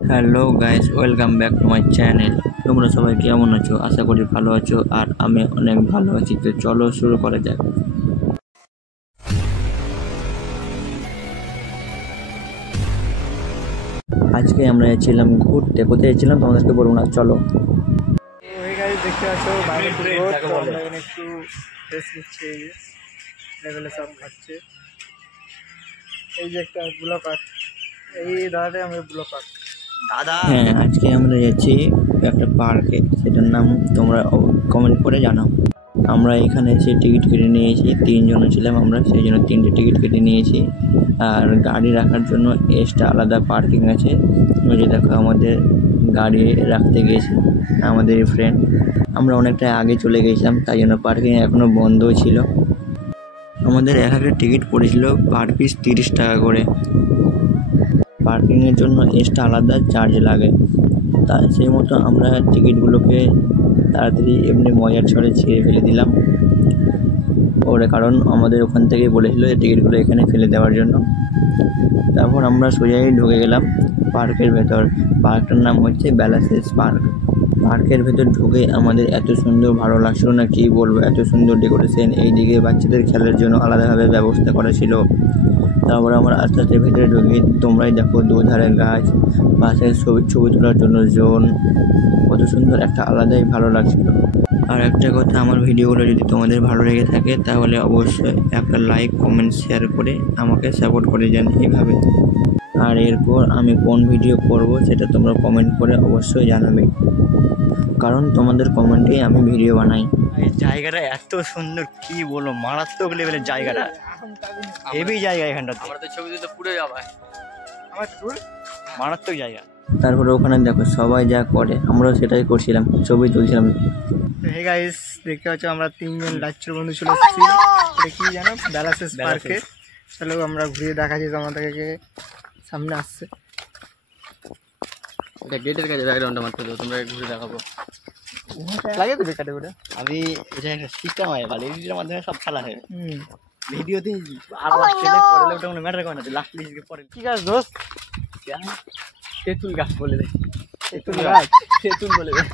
Hello guys, welcome back to my channel. তোমরা সবাই কেমন আছো? আশা করি ভালো আছো, আর আমি অনেক ভালো আছি। তো চলো শুরু করা যাক। আজকে আমরা যাচ্ছিলাম ঘুরতে। কোথায় যাচ্ছিলাম তোমাদেরকে বলবো না, চলো। ওই গাড়ি দেখতে পাচ্ছ বাইরে একটু রেস্ট নিচ্ছে, এই যে লেভেলে সব খাচ্ছে। এই যে একটা ব্লকার, এই দাদাটাই আমাদের ব্লকার দাদা। হ্যাঁ, আজকে আমরা যাচ্ছি একটা পার্কে, সেটার নাম তোমরা কমেন্ট করে জানাও। আমরা এখানে এসে টিকিট কেটে নিয়েছি, 3 জন ছিলাম আমরা, সেই জন্য 3টে টিকিট কেটে নিয়েছি। আর গাড়ি রাখার জন্য এক্সট্রা আলাদা পার্কিং আছে। ওই যে দেখো আমাদের গাড়ি রাখতে গিয়েছি আমাদের ফ্রেন্ড। আমরা অনেকটা আগে চলে গেছিলাম, তাই জন্য পার্কিং এখনও বন্ধ ছিল। আমাদের এক একটা টিকিট পড়েছিল পার পিস 30 টাকা করে। পার্কিংয়ের জন্য এক্সট্রা আলাদা চার্জ লাগে। তা সেই মতো আমরা টিকিটগুলোকে তাড়াতাড়ি এমনি মজার ছড়ে ছিঁড়ে ফেলে দিলাম ওরে, কারণ আমাদের ওখান থেকে বলেছিল যে টিকিটগুলো এখানে ফেলে দেওয়ার জন্য। তারপর আমরা সোজাই ঢুকে গেলাম পার্কের ভেতর। পার্কটার নাম হচ্ছে ব্যালান্সেস পার্ক। পার্কের ভেতর ঢুকে আমাদের এত সুন্দর ভালো লাগছিল না, কি বলবো, এত সুন্দর ডেকোরেশন। এইদিকে বাচ্চাদের খেলার জন্য আলাদাভাবে ব্যবস্থা করা ছিল। তারপর আমরা আস্তে আস্তে ভেতরে ঢুকি। তোমরাই দেখো দুধারে গাছ, পাশে ছবি তোলার জন্য জোন, কত সুন্দর, একটা আলাদাই ভালো লাগছিল। আর একটা কথা, আমার ভিডিওগুলো যদি তোমাদের ভালো লেগে থাকে তাহলে অবশ্যই একটা লাইক, কমেন্ট, শেয়ার করে আমাকে সাপোর্ট করে যান এইভাবে। আর এরপর আমি কোন ভিডিও করব সেটা তোমরা কমেন্ট করে অবশ্যই জানাবে, কারণ তোমাদের কমেন্টেই আমি ভিডিও বানাই। এই জায়গাটা এত সুন্দর, কি বলবো, মারাত্মক লেভেলের জায়গাটা, হেভি জায়গা। এখানটাতে আমরা তো ছবি তুলতে পুরো যাবে, মারাত্মক জায়গা। তারপরে ওখানে দেখো সবাই যা করে, আমরাও সেটাই করছিলাম, ছবি তুলছিলাম। হে গাইস, দেখতে পাচ্ছ আমরা 3 জন লাচ্চুর বন্ধু চলে এসেছি। এটা কি জানো, ব্যালান্সেস পার্কে। চলো আমরা ঘুরিয়ে দেখাচ্ছি তোমাদেরকে। সামনে আসছে এটা গেটের কাছে ব্যাকগ্রাউন্ডটা মারতে দাও, তোমরা ঘুরে দেখাবো। লাগে দেবে কাটে ওটা। আমি এটা একটা সিস্টেম হয়, ভালো এডিটের মাধ্যমে সব খেলা হয় ভিডিওতে। আর Oh লাস্টে পরে ওটা কোনো ম্যাটার করে না, লাস্ট লিস্টে পরে কি গাছ দোস্ত? তেঁতুল গাছ বলে দেয়, তেঁতুল গাছ, তেঁতুল বলে দেয়।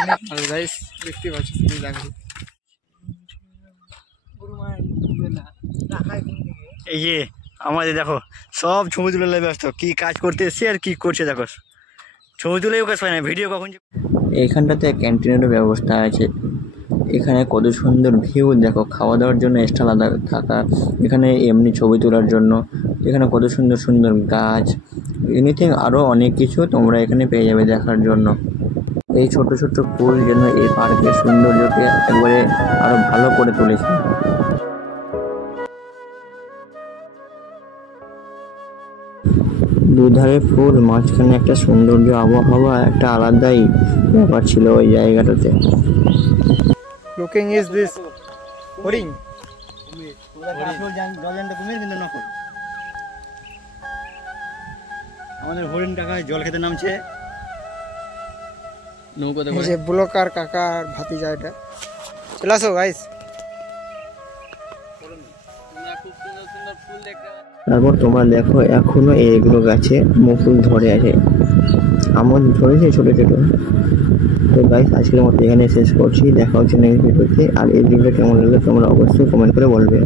অনেক ভালো গাইস, দেখতে পাচ্ছ তুমি দেখো। এই যে আমাদের দেখো সব ছবি তুলে ব্যস্ত, কি কাজ করতে এসছে আর কি করছে দেখো। ছবি তুলেও কাজ হয় না, ভিডিও কখন। এইখানটাতে ক্যান্টিনেরও ব্যবস্থা আছে। এখানে কত সুন্দর ভিউ দেখো, খাওয়া দাওয়ার জন্য এক্সট্রা আলাদা থাকা, এখানে এমনি ছবি তোলার জন্য। এখানে কত সুন্দর সুন্দর গাছ, এনিথিং আরও অনেক কিছু তোমরা এখানে পেয়ে যাবে দেখার জন্য। এই ছোট ছোট ফুল যেন এই পার্কের সৌন্দর্যকে একবারে আরও ভালো করে তুলেছে। দুধারে ফুল, মাঝখানে একটা সৌন্দর্য, আবহাওয়া, একটা আলাদাই ব্যাপার ছিল ওই জায়গাটাতে। লুকিং ইজ দিস হরিং। আমাদের হরিণ কাকা জল খেতে নামছে নৌকোতে এই যে ব্লকার কাকার ভাতিজা, এটা চলে আসো গাইস। তারপর তোমরা দেখো এখনো এইগুলো গাছে মুকুল ধরে আছে, আমন ধরেছে ছোট ছোট। তো গাইস, আজকের মতো এখানে শেষ করছি, দেখা হচ্ছে নেক্সট ভিডিওতে। আর এই ভিডিওটা কেমন লাগলো তোমরা অবশ্যই কমেন্ট করে বলবে।